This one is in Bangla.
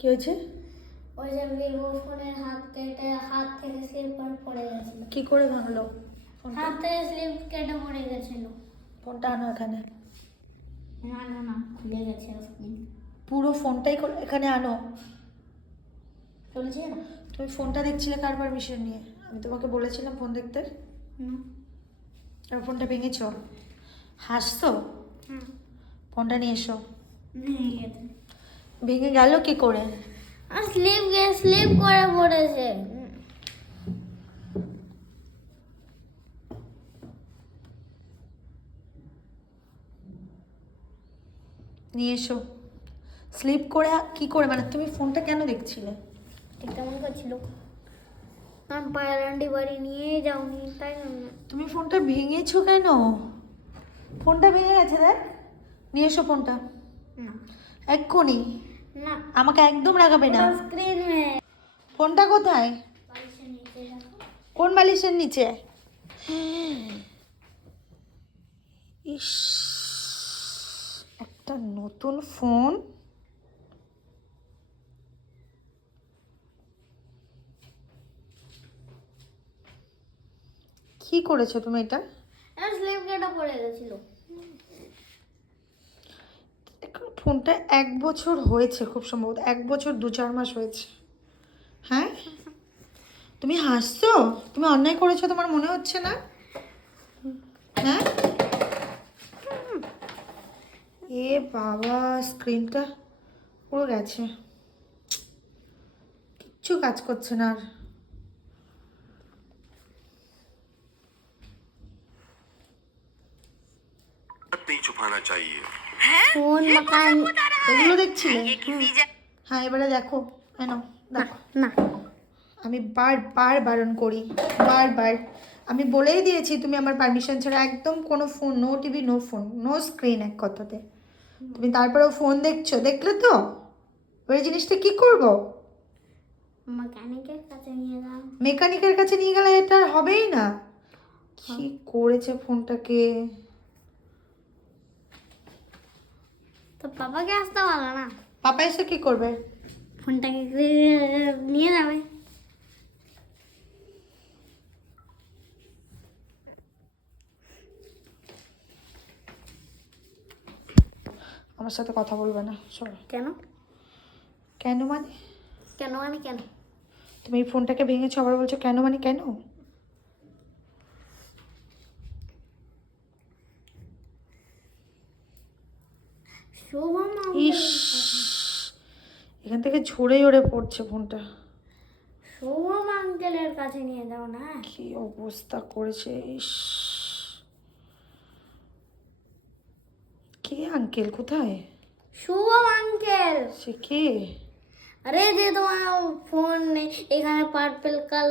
কি হয়েছে? ওই যে ভিভো ফোনের হাত কেটে হাত থেকে স্লিপ করে পড়ে গেছিল। কি করে ভাঙলো হাত থেকে স্লিপ কেটে পড়ে গেছিল। ফোনটা আনো এখানে। না না না খুলে গেছে পুরো ফোনটাই এখানে আনো। চলছে না তুমি ফোনটা দেখছিলে কার পারমিশন নিয়ে? আমি তোমাকে বলেছিলাম ফোন দেখতে। ফোনটা ভেঙেছো? হাসছো? হুম। ফোনটা নিয়ে এসো। ভেঙে গেল কি করে? আর স্লিপ স্লিপ করে পড়েছে। নিয়ে এসো। স্লিপ করে কি করে? মানে তুমি ফোনটা কেন দেখছিলে? ঠিক কেমন করছিল কারণ পায়ের আন্টি বাড়ি নিয়ে যাওনি তাই তুমি ফোনটা ভেঙেছো কেন? ফোনটা ভেঙে গেছে দেখ। নিয়ে এসো ফোনটা। এক্ষুনি। না। আমাকে একদম রাগাবে না। ফোনটা কোথায়? কোন বালিশের নিচে? ইস একটা নতুন ফোন। কি করেছ তুমি এটা? স্লিপ কেটে পড়ে গেছিল এখন ফোনটা এক বছর হয়েছে খুব সম্ভবত। এক বছর, দু চার মাস হয়েছে। হ্যাঁ? তুমি হাসছো? তুমি অন্যায় করেছ তোমার মনে হচ্ছে না? হ্যাঁ? এ বাবা স্ক্রিনটা পুরো গেছে। কিচ্ছু কাজ করছে না আর। नहीं छुपाना चाहिए ফোন মাকান এগুলো দেখছিলে হ্যাঁ এবারে দেখো এনো দেখো না আমি বারবার বারণ করি বারবার আমি বলেই দিয়েছি তুমি আমার পারমিশন ছাড়া একদম কোনো phone no TV no phone no screen এক কথাতে তুমি তারপরেও ফোন দেখছো দেখলে তো ওই জিনিসটা কি করব মেকানিকের কাছে নিয়ে যাও মেকানিকের কাছে নিয়ে গেলে এটা আর হবেই না কি করেছে ফোনটাকে তো পাপাকে আসতে পারো না। পাপা এসে কি করবে? ফোনটাকে নিয়ে যাবে। আমার সাথে কথা বলবে না সরো কেন? কেন মানে? কেন মানে কেন? তুমি এই ফোনটাকে ভেঙেছো আবার বলছো কেন মানে কেন? ইস এখান থেকে ঝরে ঝরে পড়ছে ফোনটা। শুভম আঙ্কেলের কাছে নিয়ে যাও না। কি অবস্থা করেছে ইস। কে আঙ্কেল কোথায়? শুভম আঙ্কেল। সে কে? আরে যে তোমার ফোন এখানে পার্পেল কালার